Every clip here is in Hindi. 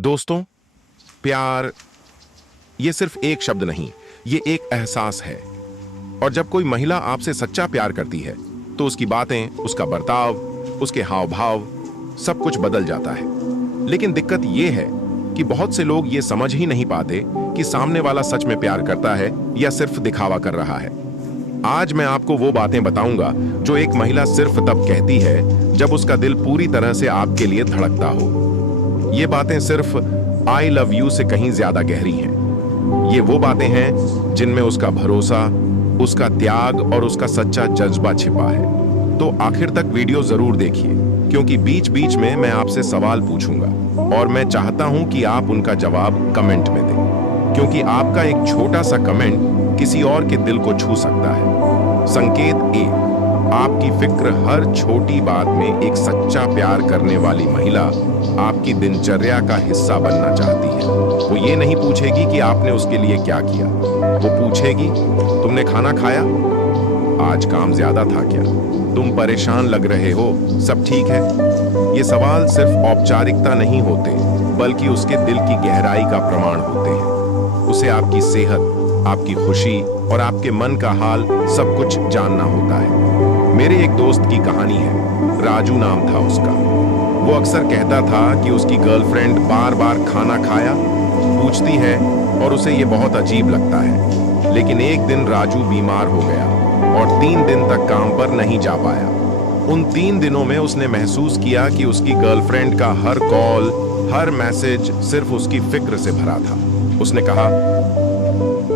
दोस्तों, प्यार ये सिर्फ एक शब्द नहीं, ये एक एहसास है। और जब कोई महिला आपसे सच्चा प्यार करती है तो उसकी बातें, उसका बर्ताव, उसके हाव भाव सब कुछ बदल जाता है। लेकिन दिक्कत ये है कि बहुत से लोग ये समझ ही नहीं पाते कि सामने वाला सच में प्यार करता है या सिर्फ दिखावा कर रहा है। आज मैं आपको वो बातें बताऊंगा जो एक महिला सिर्फ तब कहती है जब उसका दिल पूरी तरह से आपके लिए धड़कता हो। ये बातें सिर्फ आई लव यू से कहीं ज्यादा गहरी हैं। ये वो बातें हैं जिनमें उसका भरोसा, उसका त्याग और उसका सच्चा जज्बा छिपा है। तो आखिर तक वीडियो जरूर देखिए, क्योंकि बीच बीच में मैं आपसे सवाल पूछूंगा और मैं चाहता हूं कि आप उनका जवाब कमेंट में दें, क्योंकि आपका एक छोटा सा कमेंट किसी और के दिल को छू सकता है। संकेत ए, आपकी फिक्र हर छोटी बात में एक सच्चा प्यार करने वाली महिला आपकी दिनचर्या का हिस्सा बनना चाहती है। वो ये नहीं पूछेगी कि आपने उसके लिए क्या किया, वो पूछेगी तुमने खाना खाया, आज काम ज्यादा था क्या, तुम परेशान लग रहे हो, सब ठीक है। ये सवाल सिर्फ औपचारिकता नहीं होते, बल्कि उसके दिल की गहराई का प्रमाण होते हैं। उसे आपकी सेहत, आपकी खुशी और आपके मन का हाल सब कुछ जानना होता है। मेरे एक दोस्त की कहानी है, राजू नाम था उसका। वो अक्सर कहता था कि उसकी गर्लफ्रेंड बार बार खाना खाया पूछती है और उसे ये बहुत अजीब लगता है। लेकिन एक दिन राजू बीमार हो गया और 3 दिन तक काम पर नहीं जा पाया। उन 3 दिनों में उसने महसूस किया कि उसकी गर्लफ्रेंड का हर कॉल, हर मैसेज सिर्फ उसकी फिक्र से भरा था। उसने कहा,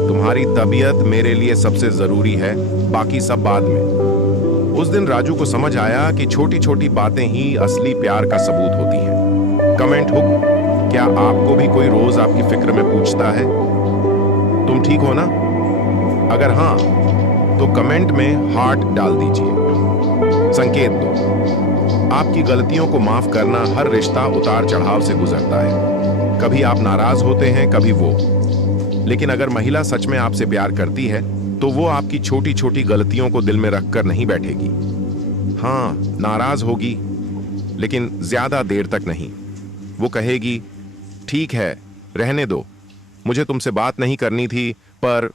तुम्हारी तबीयत मेरे लिए सबसे जरूरी है, बाकी सब बाद में। उस दिन राजू को समझ आया कि छोटी छोटी बातें ही असली प्यार का सबूत होती हैं। कमेंट हुक, क्या आपको भी कोई रोज आपकी फिक्र में पूछता है तुम ठीक हो ना? अगर हां तो कमेंट में हार्ट डाल दीजिए। संकेत दो, आपकी गलतियों को माफ करना हर रिश्ता उतार चढ़ाव से गुजरता है। कभी आप नाराज होते हैं, कभी वो। लेकिन अगर महिला सच में आपसे प्यार करती है तो वो आपकी छोटी छोटी गलतियों को दिल में रखकर नहीं बैठेगी। हाँ, नाराज होगी, लेकिन ज्यादा देर तक नहीं। वो कहेगी, ठीक है, रहने दो, मुझे तुमसे बात नहीं करनी थी पर,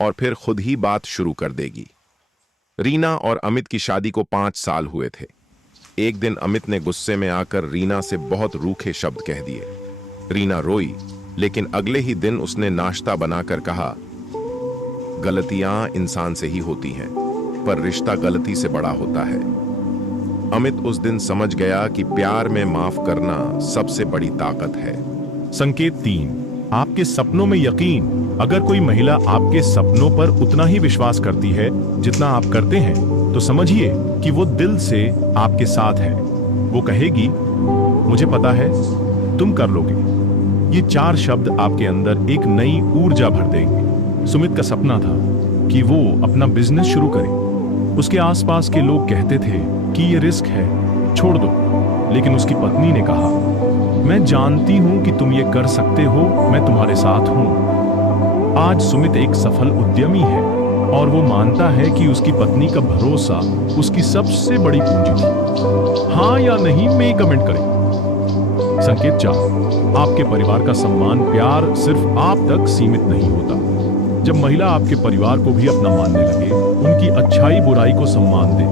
और फिर खुद ही बात शुरू कर देगी। रीना और अमित की शादी को 5 साल हुए थे। एक दिन अमित ने गुस्से में आकर रीना से बहुत रूखे शब्द कह दिए। रीना रोई, लेकिन अगले ही दिन उसने नाश्ता बनाकर कहा, गलतियां इंसान से ही होती हैं, पर रिश्ता गलती से बड़ा होता है। अमित उस दिन समझ गया कि प्यार में माफ करना सबसे बड़ी ताकत है। संकेत 3, आपके सपनों में यकीन। अगर कोई महिला आपके सपनों पर उतना ही विश्वास करती है जितना आप करते हैं, तो समझिए कि वो दिल से आपके साथ है। वो कहेगी, मुझे पता है तुम कर लोगे। ये 4 शब्द आपके अंदर एक नई ऊर्जा भर देंगे। सुमित का सपना था कि वो अपना बिजनेस शुरू करे। उसके आसपास के लोग कहते थे कि ये रिस्क है, छोड़ दो। लेकिन उसकी पत्नी ने कहा, मैं जानती हूं कि तुम ये कर सकते हो, मैं तुम्हारे साथ हूं। आज सुमित एक सफल उद्यमी है और वो मानता है कि उसकी पत्नी का भरोसा उसकी सबसे बड़ी पूंजी थी। हाँ या नहीं में कमेंट करें। संकेत 4, आपके परिवार का सम्मान, प्यार सिर्फ आप तक सीमित नहीं होता। जब महिला आपके परिवार को भी अपना मानने लगे, उनकी अच्छाई बुराई को सम्मान दे,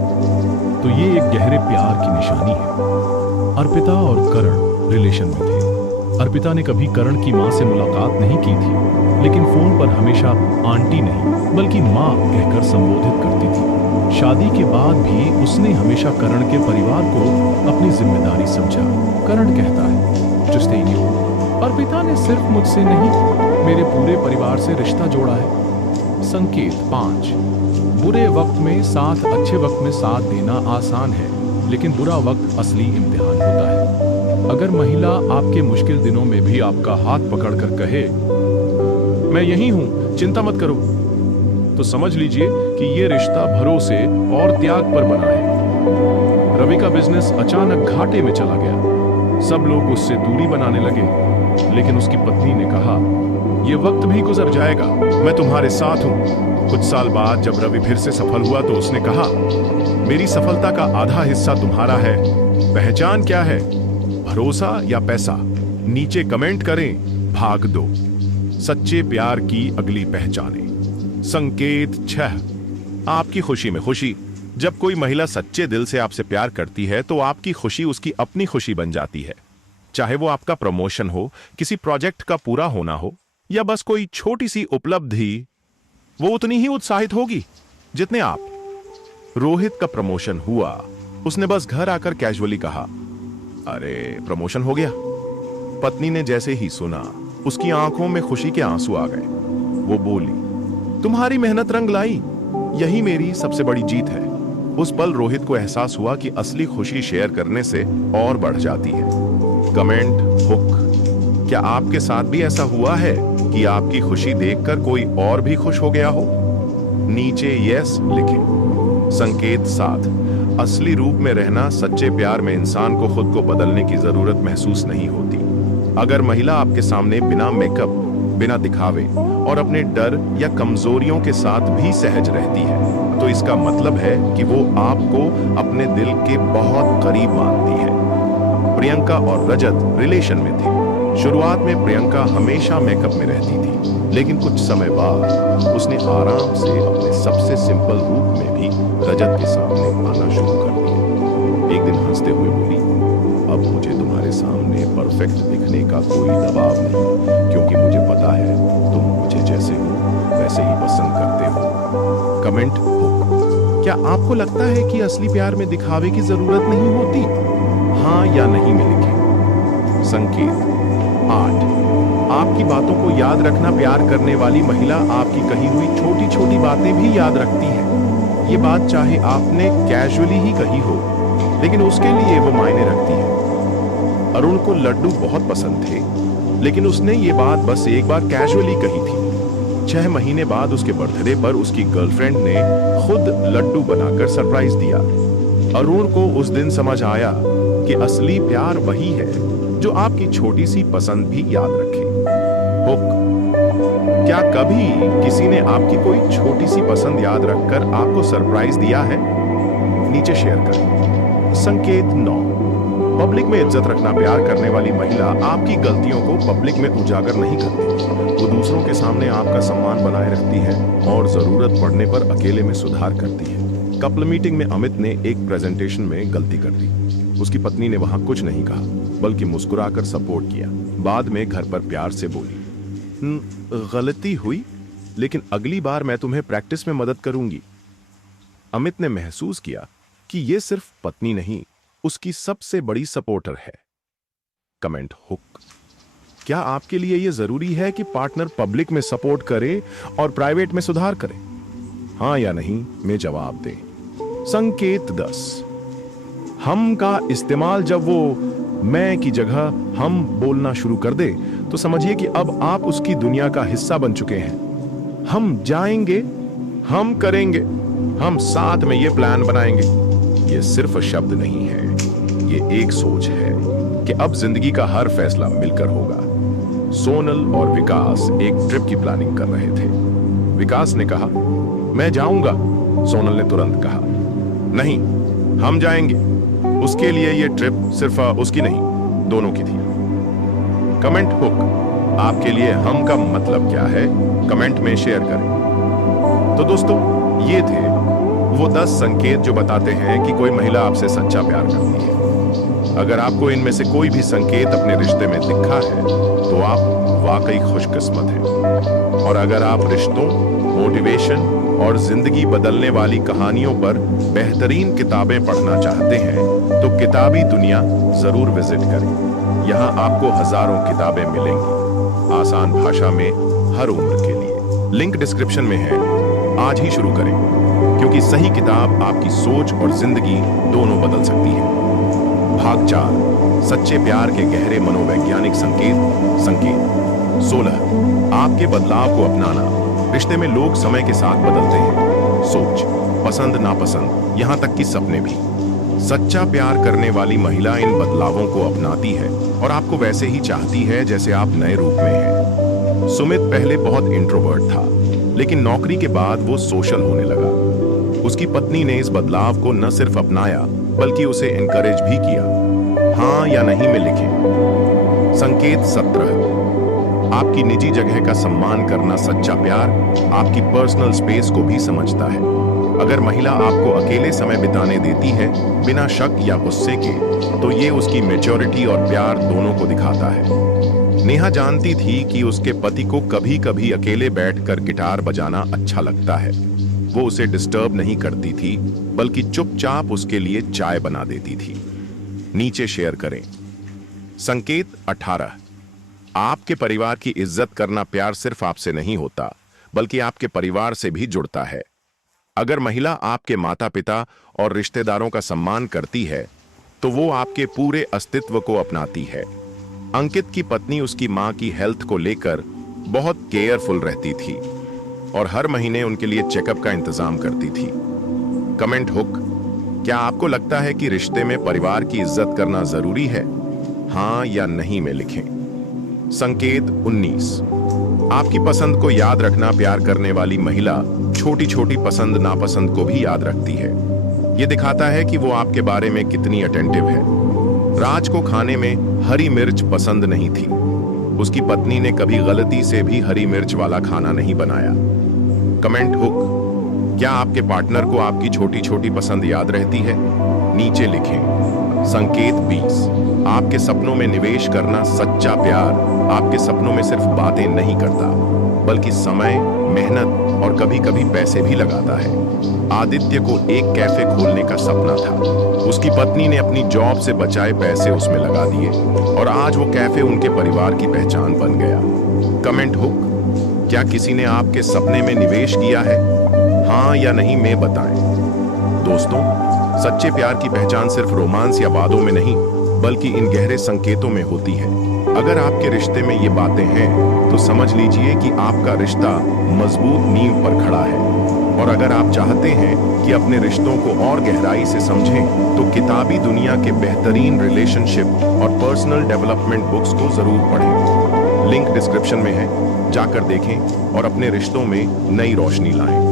तो ये एक गहरे प्यार की निशानी है। अर्पिता और करण रिलेशन में थे। अर्पिता ने कभी करण की मां से मुलाकात नहीं की थी, लेकिन फोन पर हमेशा आंटी नहीं बल्कि मां कहकर संबोधित करती थी। शादी के बाद भी उसने हमेशा करण के परिवार को अपनी जिम्मेदारी समझा। करण कहता है, जुस्तेनियो, अर्पिता ने सिर्फ मुझसे नहीं, मेरे पूरे परिवार से रिश्ता जोड़ा है। संकेत 5, बुरे वक्त में साथ, अच्छे वक्त में साथ देना आसान है, लेकिन बुरा वक्त असली इम्तिहान होता है। अगर महिला आपके मुश्किल दिनों में भी आपका हाथ पकड़कर कहे, मैं यहीं हूं, चिंता मत करो, तो समझ लीजिए कि ये रिश्ता भरोसे और त्याग पर बना है। रवि का बिजनेस अचानक घाटे में चला गया। सब लोग उससे दूरी बनाने लगे, लेकिन उसकी पत्नी ने कहा, ये वक्त भी गुजर जाएगा, मैं तुम्हारे साथ हूं। कुछ साल बाद जब रवि फिर से सफल हुआ तो उसने कहा, मेरी सफलता का आधा हिस्सा तुम्हारा है। पहचान क्या है, भरोसा या पैसा? नीचे कमेंट करें भाग 2 सच्चे प्यार की अगली पहचानें। संकेत 6 आपकी खुशी में खुशी। जब कोई महिला सच्चे दिल से आपसे प्यार करती है तो आपकी खुशी उसकी अपनी खुशी बन जाती है। चाहे वो आपका प्रमोशन हो, किसी प्रोजेक्ट का पूरा होना हो या बस कोई छोटी सी उपलब्धि, वो उतनी ही उत्साहित होगी जितने आप। रोहित का प्रमोशन हुआ। उसने बस घर आकर कैजुअली कहा, अरे प्रमोशन हो गया। पत्नी ने जैसे ही सुना उसकी आंखों में खुशी के आंसू आ गए। वो बोली, तुम्हारी मेहनत रंग लाई, यही मेरी सबसे बड़ी जीत है। उस पल रोहित को एहसास हुआ कि असली खुशी शेयर करने से और बढ़ जाती है। Comment hook. क्या आपके साथ भी ऐसा हुआ है कि आपकी खुशी देखकर कोई और भी खुश हो गया हो? नीचे यस लिखें। संकेत 7 असली रूप में रहना। सच्चे प्यार में इंसान को खुद को बदलने की जरूरत महसूस नहीं होती। अगर महिला आपके सामने बिना मेकअप, बिना दिखावे और अपने डर या कमजोरियों के साथ भी सहज रहती है तो इसका मतलब है कि वो आपको अपने दिल के बहुत करीब मानती है। प्रियंका और रजत रिलेशन में थे। शुरुआत में प्रियंका हमेशा मेकअप में रहती थी, लेकिन कुछ समय बाद उसने आराम से अपने सबसे सिंपल रूप में भी रजत के सामने आना शुरू कर दिया। एक दिन हंसते हुए बोली, अब मुझे तुम्हारे सामने परफेक्ट दिखने का कोई दबाव नहीं, क्योंकि मुझे पता है तुम मुझे जैसे हो वैसे ही पसंद करते हो। कमेंट हो। क्या आपको लगता है कि असली प्यार में दिखावे की जरूरत नहीं होती? हाँ या नहीं में लिखें। संकेत 8 आपकी बातों को याद रखना। प्यार करने वाली महिला आपकी कही हुई छोटी छोटी बातें भी याद रखती है। ये बात चाहे आपने कैजुअली ही कही हो, लेकिन उसके लिए वो मायने रखती है। अरुण को लड्डू बहुत पसंद थे, लेकिन उसने ये बात बस एक बार कैजुअली कही थी। 6 महीने बाद उसके बर्थडे पर उसकी गर्लफ्रेंड ने खुद लड्डू बनाकर सरप्राइज दिया। अरुण को उस दिन समझ आया कि असली प्यार वही है जो आपकी छोटी सी पसंद भी याद रखे। हुक। क्या कभी किसी ने आपकी कोई छोटी सी पसंद याद रखकर आपको सरप्राइज दिया है? नीचे शेयर करें। संकेत 9 पब्लिक में इज्जत रखना। प्यार करने वाली महिला आपकी गलतियों को पब्लिक में उजागर नहीं करती। वो दूसरों के सामने आपका सम्मान बनाए रखती है और जरूरत पड़ने पर अकेले में सुधार करती है। कपल मीटिंग में अमित ने एक प्रेजेंटेशन में गलती कर दी। उसकी पत्नी ने वहां कुछ नहीं कहा, बल्कि मुस्कुराकर सपोर्ट किया। बाद में घर पर प्यार से बोली, गलती हुई, लेकिन अगली बार मैं तुम्हें प्रैक्टिस में मदद करूंगी। अमित ने महसूस किया कि यह सिर्फ पत्नी नहीं, उसकी सबसे बड़ी सपोर्टर है। Comment hook. क्या आपके लिए यह जरूरी है कि पार्टनर पब्लिक में सपोर्ट करे और प्राइवेट में सुधार करे? हां या नहीं में जवाब दें। संकेत 10 हम का इस्तेमाल। जब वो मैं की जगह हम बोलना शुरू कर दे तो समझिए कि अब आप उसकी दुनिया का हिस्सा बन चुके हैं। हम जाएंगे, हम करेंगे, हम साथ में ये प्लान बनाएंगे। ये सिर्फ शब्द नहीं है, ये एक सोच है कि अब जिंदगी का हर फैसला मिलकर होगा। सोनल और विकास एक ट्रिप की प्लानिंग कर रहे थे। विकास ने कहा, मैं जाऊंगा। सोनल ने तुरंत कहा, नहीं, हम जाएंगे। उसके लिए यह ट्रिप सिर्फ उसकी नहीं, दोनों की थी। Comment hook. आपके लिए हम का मतलब क्या है? कमेंट में शेयर करें। तो दोस्तों, ये थे वो 10 संकेत जो बताते हैं कि कोई महिला आपसे सच्चा प्यार करती है। अगर आपको इनमें से कोई भी संकेत अपने रिश्ते में दिखा है तो आप वाकई खुशकिस्मत हैं। और अगर आप रिश्तों, मोटिवेशन और जिंदगी बदलने वाली कहानियों पर बेहतरीन किताबें पढ़ना चाहते हैं तो किताबी दुनिया जरूर विजिट करें। यहाँ आपको हजारों किताबें मिलेंगी, आसान भाषा में, हर उम्र के लिए। लिंक डिस्क्रिप्शन में है। आज ही शुरू करें, क्योंकि सही किताब आपकी सोच और जिंदगी दोनों बदल सकती है। भाग 4 सच्चे प्यार के गहरे मनोवैज्ञानिक संकेत। संकेत 16 आपके बदलाव को अपनाना। रिश्ते में लोग समय के साथ बदलते हैं। सोच, पसंद नापसंद, यहां तक कि सपने भी। सच्चा प्यार करने वाली महिला इन बदलावों को अपनाती है और आपको वैसे ही चाहती है जैसे आप नए रूप में हैं। सुमित पहले बहुत इंट्रोवर्ट था, लेकिन नौकरी के बाद वो सोशल होने लगा। उसकी पत्नी ने इस बदलाव को न सिर्फ अपनाया बल्कि उसे एनकरेज भी किया। हाँ या नहीं में लिखें। संकेत 17, आपकी निजी जगह का सम्मान करना सच्चा प्यार आपकी पर्सनल स्पेस को भी समझता है। अगर महिला आपको अकेले समय बिताने देती है बिना शक या गुस्से के, तो ये उसकी मैच्योरिटी और प्यार दोनों को दिखाता है। नेहा जानती थी कि उसके पति को कभी कभी अकेले बैठकर गिटार बजाना अच्छा लगता है। वो उसे डिस्टर्ब नहीं करती थी, बल्कि चुपचाप उसके लिए चाय बना देती थी। नीचे शेयर करें। संकेत 18, आपके परिवार की इज्जत करना प्यार सिर्फ आपसे नहीं होता, बल्कि आपके परिवार से भी जुड़ता है। अगर महिला आपके माता पिता और रिश्तेदारों का सम्मान करती है, तो वो आपके पूरे अस्तित्व को अपनाती है। अंकित की पत्नी उसकी मां की हेल्थ को लेकर बहुत केयरफुल रहती थी और हर महीने उनके लिए चेकअप का इंतजाम करती थी। कमेंट हुक, क्या आपको लगता है कि रिश्ते में परिवार की इज्जत करना जरूरी है? हां या नहीं में लिखें। संकेत 19, आपकी पसंद को याद रखना प्यार करने वाली महिला छोटी छोटी पसंद नापसंद को भी याद रखती है। यह दिखाता है कि वो आपके बारे में कितनी अटेंटिव है। राज को खाने में हरी मिर्च पसंद नहीं थी। उसकी पत्नी ने कभी गलती से भी हरी मिर्च वाला खाना नहीं बनाया। कमेंट हुक, क्या आपके पार्टनर को आपकी छोटी छोटी पसंद याद रहती है? नीचे लिखें। संकेत 20, आपके सपनों में निवेश करना सच्चा प्यार आपके सपनों में सिर्फ बातें नहीं करता, बल्कि समय, मेहनत और कभी कभी पैसे भी लगाता है। आदित्य को एक कैफे खोलने का सपना था। उसकी पत्नी ने अपनी जॉब से बचाए पैसे उसमें लगा दिए और आज वो कैफे उनके परिवार की पहचान बन गया। कमेंट हुक, क्या किसी ने आपके सपने में निवेश किया है? हां या नहीं में बताएं। दोस्तों, सच्चे प्यार की पहचान सिर्फ रोमांस या वादों में नहीं, बल्कि इन गहरे संकेतों में होती है। अगर आपके रिश्ते में ये बातें हैं, तो समझ लीजिए कि आपका रिश्ता मजबूत नींव पर खड़ा है। और अगर आप चाहते हैं कि अपने रिश्तों को और गहराई से समझें, तो किताबी दुनिया के बेहतरीन रिलेशनशिप और पर्सनल डेवलपमेंट बुक्स को जरूर पढ़ें। लिंक डिस्क्रिप्शन में है, जाकर देखें और अपने रिश्तों में नई रोशनी लाएं।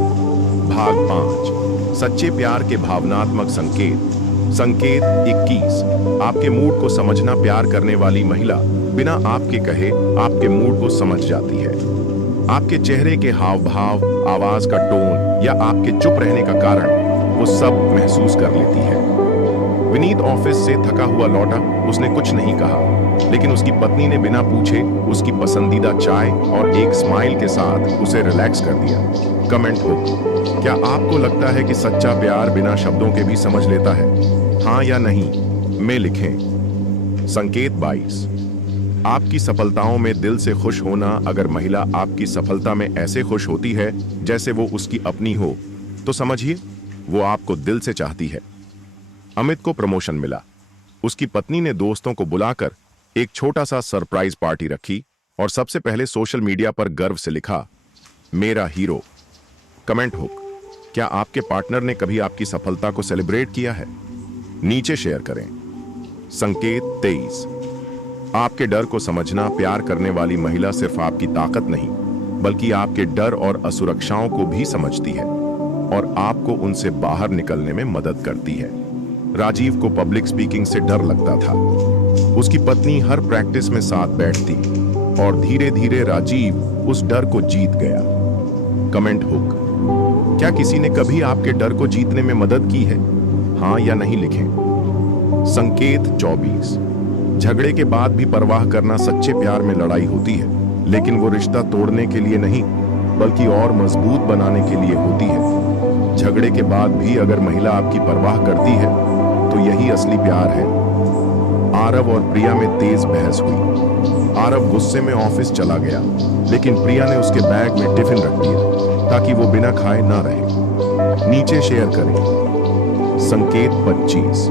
भाग 5, सच्चे प्यार के भावनात्मक संकेत। संकेत 21, आपके मूड को समझना प्यार करने वाली महिला बिना आपके कहे आपके मूड को समझ जाती है। आपके चेहरे के हाव भाव, आवाज का टोन या आपके चुप रहने का कारण वो सब महसूस कर लेती है। विनीत ऑफिस से थका हुआ लौटा। उसने कुछ नहीं कहा, लेकिन उसकी पत्नी ने बिना पूछे उसकी पसंदीदा चाय और एक स्माइल के साथ उसे रिलैक्स कर दिया। कमेंट हुक, क्या आपको लगता है कि सच्चा प्यार बिना शब्दों के भी समझ लेता है? हां या नहीं में लिखें। संकेत 22, आपकी सफलताओं में दिल से खुश होना। अगर महिला आपकी सफलता में ऐसे खुश होती है जैसे वो उसकी अपनी हो, तो समझिए वो आपको दिल से चाहती है। अमित को प्रमोशन मिला। उसकी पत्नी ने दोस्तों को बुलाकर एक छोटा सा सरप्राइज पार्टी रखी और सबसे पहले सोशल मीडिया पर गर्व से लिखा, मेरा हीरो। कमेंट हुक, क्या आपके पार्टनर ने कभी आपकी सफलता को सेलिब्रेट किया है? नीचे शेयर करें। संकेत 23, आपके डर को समझना। प्यार करने वाली महिला सिर्फ आपकी ताकत नहीं, बल्कि आपके डर और असुरक्षाओं को भी समझती है और आपको उनसे बाहर निकलने में मदद करती है। राजीव को पब्लिक स्पीकिंग से डर लगता था। उसकी पत्नी हर प्रैक्टिस में साथ बैठती और धीरे धीरे राजीव उस डर को जीत गया। कमेंट हुक, क्या किसी ने कभी आपके डर को जीतने में मदद की है? हां या नहीं लिखें। संकेत 24, झगड़े के बाद भी परवाह करना। सच्चे प्यार में लड़ाई होती है, लेकिन वो रिश्ता तोड़ने के लिए नहीं, बल्कि और मजबूत बनाने के लिए होती है। झगड़े के बाद भी अगर महिला आपकी परवाह करती है, तो यही असली प्यार है। आरव और प्रिया में तेज बहस हुई। आरव गुस्से में ऑफिस चला गया, लेकिन प्रिया ने उसके बैग में टिफिन रख दिया ताकि वो बिना खाए ना रहे। नीचे शेयर करें। संकेत 25,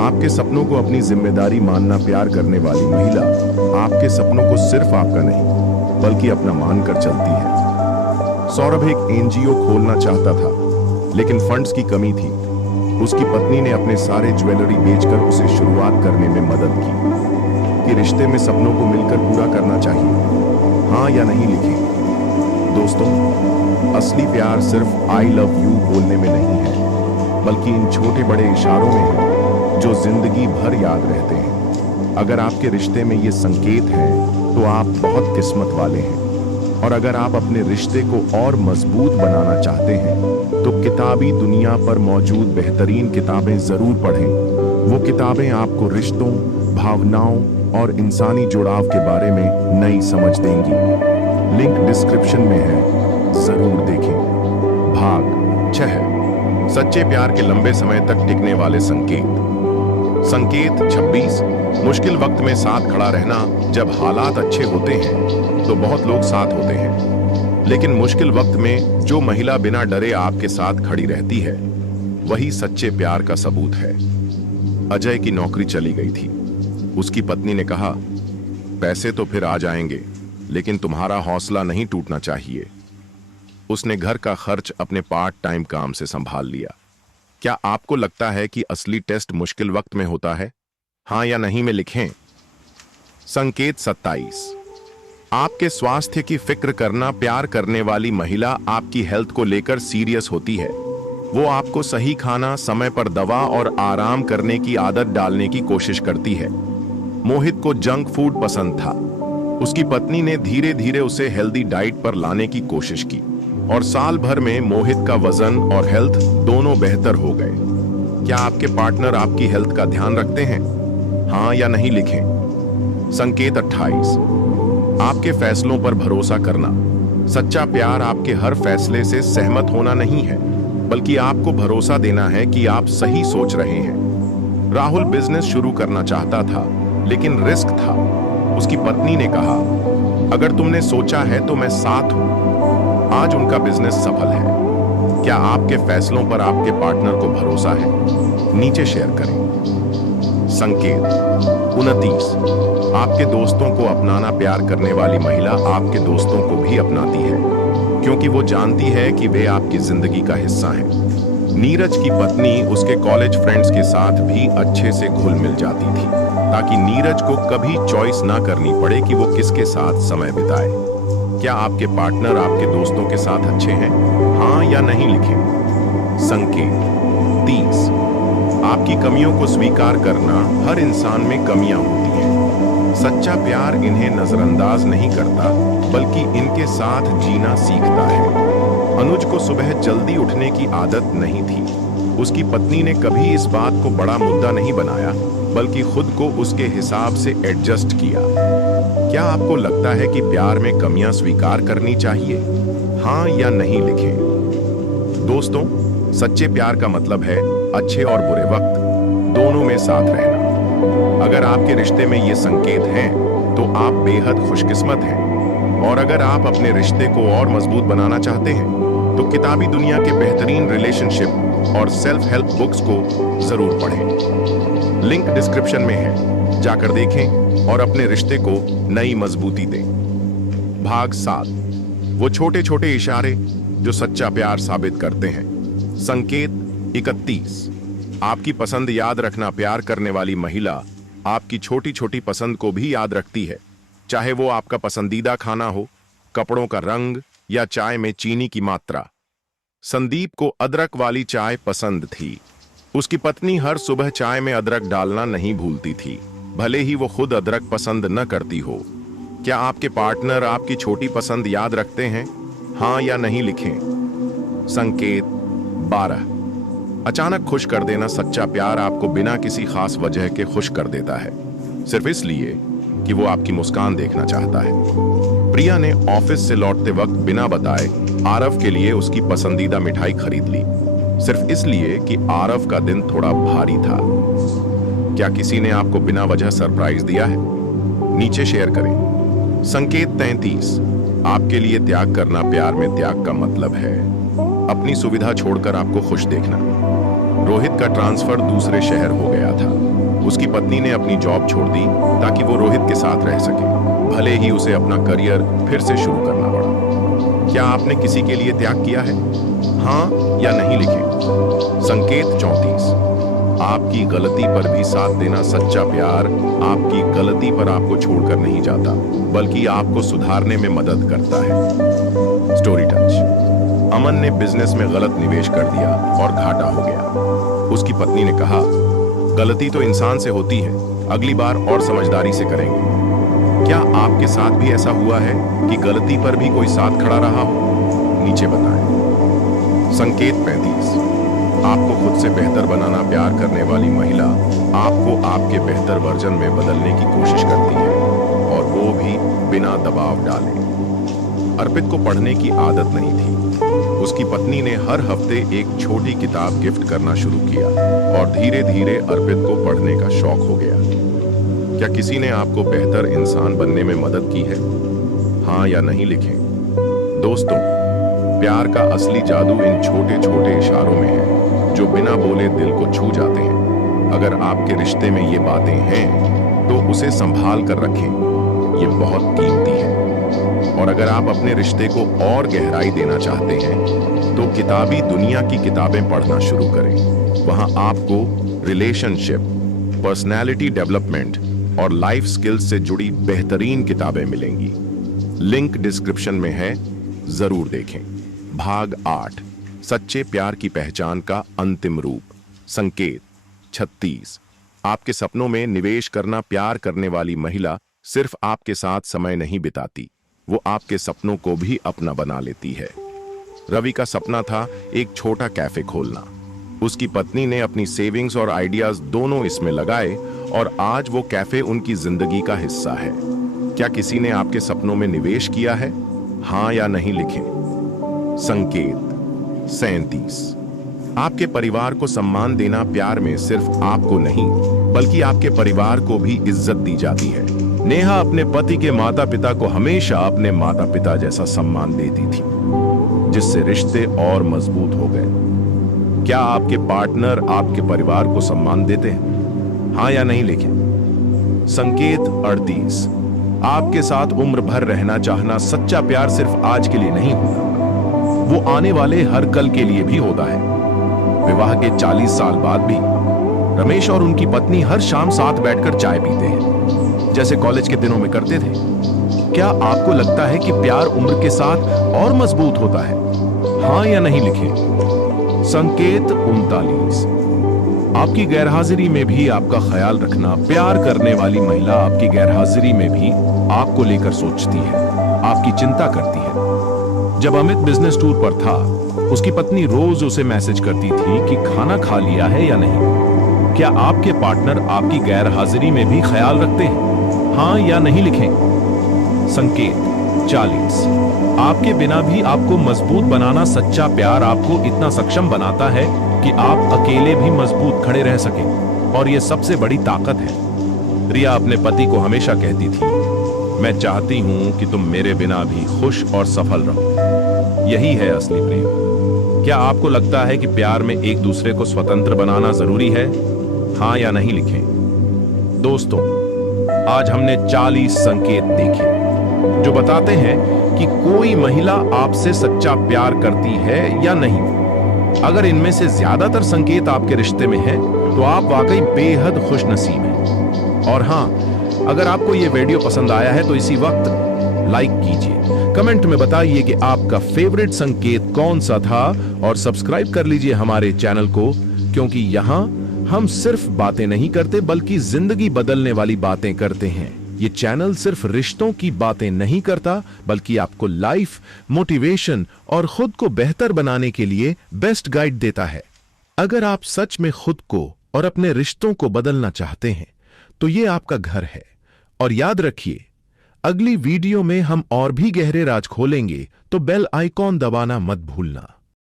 आपके सपनों को अपनी जिम्मेदारी मानना। प्यार करने वाली महिला आपके सपनों को सिर्फ आपका नहीं, बल्कि अपना मानकर चलती है। सौरभ एक एनजीओ खोलना चाहता था, लेकिन फंड्स की कमी थी। उसकी पत्नी ने अपने सारे ज्वेलरी बेचकर उसे शुरुआत करने में मदद की। कि रिश्ते में सपनों को मिलकर पूरा करना चाहिए। हां या नहीं लिखें। दोस्तों, असली प्यार सिर्फ आई लव यू बोलने में नहीं है, बल्कि इन छोटे बड़े इशारों में है जो जिंदगी भर याद रहते हैं। अगर आपके रिश्ते में ये संकेत हैं, तो आप बहुत किस्मत वाले हैं। और अगर आप अपने रिश्ते को और मजबूत बनाना चाहते हैं, तो किताबी दुनिया पर मौजूद बेहतरीन किताबें जरूर पढ़ें। वो किताबें आपको रिश्तों, भावनाओं और इंसानी जुड़ाव के बारे में नई समझ देंगी। लिंक डिस्क्रिप्शन में है, जरूर देखें। भाग 6, सच्चे प्यार के लंबे समय तक टिकने वाले संकेत। संकेत 26, मुश्किल वक्त में साथ खड़ा रहना। जब हालात अच्छे होते हैं तो बहुत लोग साथ होते हैं, लेकिन मुश्किल वक्त में जो महिला बिना डरे आपके साथ खड़ी रहती है, वही सच्चे प्यार का सबूत है। अजय की नौकरी चली गई थी। उसकी पत्नी ने कहा, पैसे तो फिर आ जाएंगे, लेकिन तुम्हारा हौसला नहीं टूटना चाहिए। उसने घर का खर्च अपने पार्ट टाइम काम से संभाल लिया। क्या आपको लगता है कि असली टेस्ट मुश्किल वक्त में होता है? हां या नहीं में लिखें। संकेत 27, आपके स्वास्थ्य की फिक्र करना। प्यार करने वाली महिला आपकी हेल्थ को लेकर सीरियस होती है। वो आपको सही खाना, समय पर दवा और आराम करने की आदत डालने की कोशिश करती है। मोहित को जंक फूड पसंद था। उसकी पत्नी ने धीरे धीरे उसे हेल्दी डाइट पर लाने की कोशिश की, और साल भर में मोहित का वजन और हेल्थ दोनों बेहतर हो गए। क्या आपके पार्टनर आपकी हेल्थ का ध्यान रखते हैं? हां या नहीं लिखें। संकेत 28, आपके फैसलों पर भरोसा करना। सच्चा प्यार आपके हर फैसले से सहमत होना नहीं है, बल्कि आपको भरोसा देना है कि आप सही सोच रहे हैं। राहुल बिजनेस शुरू करना चाहता था, लेकिन रिस्क था। उसकी पत्नी ने कहा, अगर तुमने सोचा है तो मैं साथ हूं। आज उनका बिजनेस सफल है। क्या आपके फैसलों पर आपके पार्टनर को भरोसा है? नीचे शेयर करें। संकेत 29, आपके दोस्तों को अपनाना। प्यार करने वाली महिला आपके दोस्तों को भी अपनाती है, क्योंकि वो जानती है कि वे आपकी जिंदगी का हिस्सा हैं। नीरज की पत्नी उसके कॉलेज फ्रेंड्स के साथ भी अच्छे से घुल मिल जाती थी, ताकि नीरज को कभी चॉइस ना करनी पड़े कि वो किसके साथ समय बिताए। क्या आपके पार्टनर आपके दोस्तों के साथ अच्छे हैं? हां या नहीं लिखें। संकेत 30, आपकी कमियों को स्वीकार करना। हर इंसान में कमियां होती हैं। सच्चा प्यार इन्हें नजरअंदाज नहीं करता, बल्कि इनके साथ जीना सीखता है। अनुज को सुबह जल्दी उठने की आदत नहीं थी। उसकी पत्नी ने कभी इस बात को बड़ा मुद्दा नहीं बनाया, बल्कि खुद को उसके हिसाब से एडजस्ट किया। क्या आपको लगता है कि प्यार में कमियां स्वीकार करनी चाहिए? हां या नहीं लिखें। दोस्तों, सच्चे प्यार का मतलब है अच्छे और बुरे वक्त दोनों में साथ रहना। अगर आपके रिश्ते में ये संकेत हैं, तो आप बेहद खुशकिस्मत हैं। और अगर आप अपने रिश्ते को और मजबूत बनाना चाहते हैं, तो किताबी दुनिया के बेहतरीन रिलेशनशिप और सेल्फ हेल्प बुक्स को जरूर पढ़ें। लिंक डिस्क्रिप्शन में है, जाकर देखें और अपने रिश्ते को नई मजबूती दें। भाग 7, वो छोटे छोटे इशारे जो सच्चा प्यार साबित करते हैं। संकेत 31, आपकी पसंद याद रखना। प्यार करने वाली महिला आपकी छोटी छोटी पसंद को भी याद रखती है, चाहे वो आपका पसंदीदा खाना हो, कपड़ों का रंग या चाय में चीनी की मात्रा। संदीप को अदरक वाली चाय पसंद थी। उसकी पत्नी हर सुबह चाय में अदरक डालना नहीं भूलती थी, भले ही वो खुद अदरक पसंद न करती हो। क्या आपके पार्टनर आपकी छोटी पसंद याद रखते हैं? हां या नहीं लिखें। संकेत 12, अचानक खुश कर देना। सच्चा प्यार आपको बिना किसी खास वजह के खुश कर देता है, सिर्फ इसलिए कि वो आपकी मुस्कान देखना चाहता है। प्रिया ने ऑफिस से लौटते वक्त बिना बताए आरव के लिए उसकी पसंदीदा मिठाई खरीद ली, सिर्फ इसलिए कि आरव का दिन थोड़ा भारी था। क्या किसी ने आपको बिना वजह सरप्राइज दिया है? नीचे शेयर करें। संकेत 33, आपके लिए त्याग करना। प्यार में त्याग का मतलब है अपनी सुविधा छोड़कर आपको खुश देखना। रोहित का ट्रांसफर दूसरे शहर हो गया था। उसकी पत्नी ने अपनी जॉब छोड़ दी ताकि वो रोहित के साथ रह सके, भले ही उसे अपना करियर फिर से शुरू करना पड़ा। क्या आपने किसी के लिए त्याग किया है? हां या नहीं लिखें। संकेत 34, आपकी गलती पर भी साथ देना। सच्चा प्यार आपकी गलती पर आपको छोड़कर नहीं जाता, बल्कि आपको सुधारने में मदद करता है। Story touch. अमन ने बिजनेस में गलत निवेश कर दिया और घाटा हो गया। उसकी पत्नी ने कहा, गलती तो इंसान से होती है, अगली बार और समझदारी से करेंगे। क्या आपके साथ भी ऐसा हुआ है कि गलती पर भी कोई साथ खड़ा रहा हो? नीचे बताएं। संकेत 35। आपको खुद से बेहतर बनाना प्यार करने वाली महिला आपको आपके बेहतर वर्जन में बदलने की कोशिश करती है, और वो भी बिना दबाव डाले। अर्पित को पढ़ने की आदत नहीं थी। उसकी पत्नी ने हर हफ्ते एक छोटी किताब गिफ्ट करना शुरू किया और धीरे धीरे अर्पित को पढ़ने का शौक हो गया। क्या किसी ने आपको बेहतर इंसान बनने में मदद की है? हाँ या नहीं लिखें। दोस्तों, प्यार का असली जादू इन छोटे छोटे इशारों में है जो बिना बोले दिल को छू जाते हैं। अगर आपके रिश्ते में ये बातें हैं तो उसे संभाल कर रखें, ये बहुत कीमती है। और अगर आप अपने रिश्ते को और गहराई देना चाहते हैं तो किताबी दुनिया की किताबें पढ़ना शुरू करें। वहां आपको रिलेशनशिप, पर्सनैलिटी डेवलपमेंट और लाइफ स्किल्स से जुड़ी बेहतरीन किताबें मिलेंगी। लिंक डिस्क्रिप्शन में है, जरूर देखें। भाग 8, सच्चे प्यार की पहचान का अंतिम रूप। संकेत 36। आपके सपनों में निवेश करना प्यार करने वाली महिला सिर्फ आपके साथ समय नहीं बिताती, वो आपके सपनों को भी अपना बना लेती है। रवि का सपना था एक छोटा कैफे खोलना। उसकी पत्नी ने अपनी सेविंग्स और आइडियाज दोनों इसमें लगाए और आज वो कैफे उनकी जिंदगी का हिस्सा है। क्या किसी ने आपके सपनों में निवेश किया है? हाँ या नहीं लिखें। संकेत 37। आपके परिवार को सम्मान देना प्यार में सिर्फ आपको नहीं बल्कि आपके परिवार को भी इज्जत दी जाती है। नेहा अपने पति के माता पिता को हमेशा अपने माता पिता जैसा सम्मान देती थी, जिससे रिश्ते और मजबूत हो गए। क्या आपके पार्टनर आपके परिवार को सम्मान देते हैं? हाँ या नहीं लिखें। संकेत 38। आपके साथ उम्र भर रहना चाहना सच्चा प्यार सिर्फ आज के लिए नहीं होता, वो आने वाले हर कल के लिए भी होता है। विवाह के 40 साल बाद भी रमेश और उनकी पत्नी हर शाम साथ बैठकर चाय पीते हैं, जैसे कॉलेज के दिनों में करते थे। क्या आपको लगता है कि प्यार उम्र के साथ और मजबूत होता है? हाँ या नहीं लिखें। संकेत 39। आपकी गैरहाजिरी में भी आपका ख्याल रखना। प्यार करने वाली महिला आपकी गैरहाजिरी में भी आपको लेकर सोचती है, आपकी चिंता करती है। जब अमित बिजनेस टूर पर था, उसकी पत्नी रोज उसे मैसेज करती थी कि खाना खा लिया है या नहीं। क्या आपके पार्टनर आपकी गैरहाजिरी में भी ख्याल रखते हैं? हाँ या नहीं लिखें। संकेत 40। आपके बिना भी आपको मजबूत बनाना सच्चा प्यार आपको इतना सक्षम बनाता है कि आप अकेले भी मजबूत खड़े रह सकें, और यह सबसे बड़ी ताकत है। रिया अपने पति को हमेशा कहती थी, मैं चाहती हूं कि तुम मेरे बिना भी खुश और सफल रहो। यही है असली प्रेम। क्या आपको लगता है कि प्यार में एक दूसरे को स्वतंत्र बनाना जरूरी है? हाँ या नहीं लिखें। दोस्तों, आज हमने 40 संकेत देखे जो बताते हैं कि कोई महिला आपसे सच्चा प्यार करती है या नहीं। अगर इनमें से ज्यादातर संकेत आपके रिश्ते में हैं, तो आप वाकई बेहद खुशनसीब हैं। और हां, अगर आपको यह वीडियो पसंद आया है तो इसी वक्त लाइक कीजिए, कमेंट में बताइए कि आपका फेवरेट संकेत कौन सा था, और सब्सक्राइब कर लीजिए हमारे चैनल को, क्योंकि यहां हम सिर्फ बातें नहीं करते बल्कि जिंदगी बदलने वाली बातें करते हैं। ये चैनल सिर्फ रिश्तों की बातें नहीं करता बल्कि आपको लाइफ, मोटिवेशन और खुद को बेहतर बनाने के लिए बेस्ट गाइड देता है। अगर आप सच में खुद को और अपने रिश्तों को बदलना चाहते हैं तो ये आपका घर है। और याद रखिए, अगली वीडियो में हम और भी गहरे राज खोलेंगे, तो बेल आइकॉन दबाना मत भूलना।